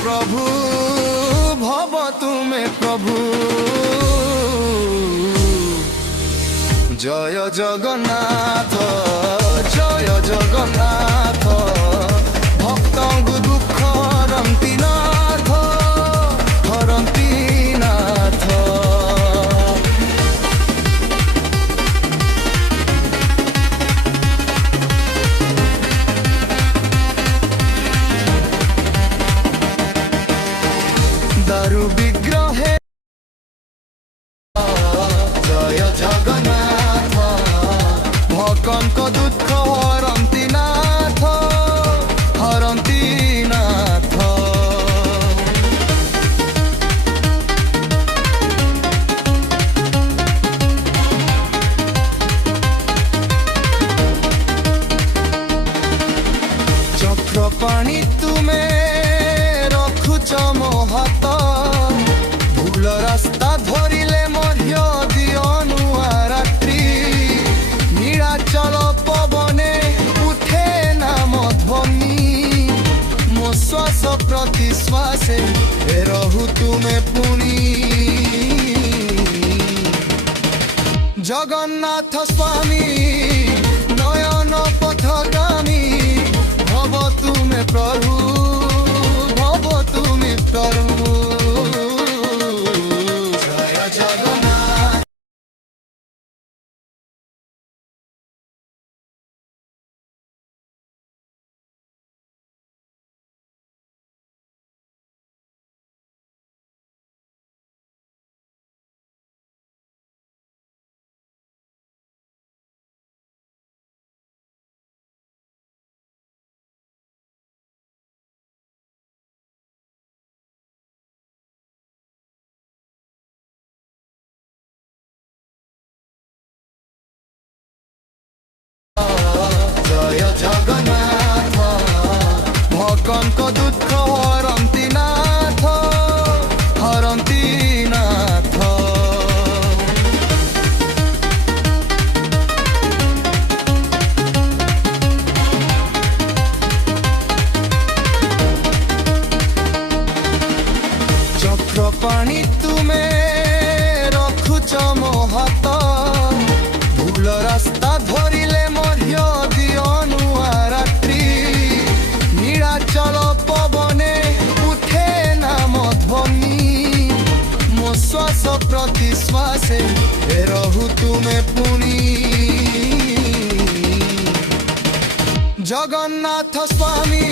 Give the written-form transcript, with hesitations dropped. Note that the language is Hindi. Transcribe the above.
प्रभु भव तुमे प्रभु जय जगन्नाथ जय जगन्नाथ भक्तଙ୍କୁ दुख हरन्ति नाथ हरन्ति नाथ दारु विग्रहे जय जगन्नाथ भक्तଙ୍କ दुख हरन्ति नाथ हरन्ति नाथ चक्रपाणी तुमे रखुच मो हाथ भूल रास्ता धरिले मध्य दियनुआ रात्रि नीलाचल पवने उठे नाम ध्वनि मो श्वास प्रति श्वासे रहु तुमे पुनी जगन्नाथ स्वामी नयन पथगामी भव तुमे प्रभु भव तुमे प्रभु जय जगन्नाथ जय जगन्नाथ भक्तଙ୍କ दुख हरन्ति नाथ हरन्ति नाथ चक्रपाणी तुमे रखुच मो हाथ भूल रास्ता धरिले मध्य दियनुआ रात्रि नीलाचल पवने उठे नाम ध्वनि मो श्वास प्रति श्वासे रहु तुमे पुनी जगन्नाथ स्वामी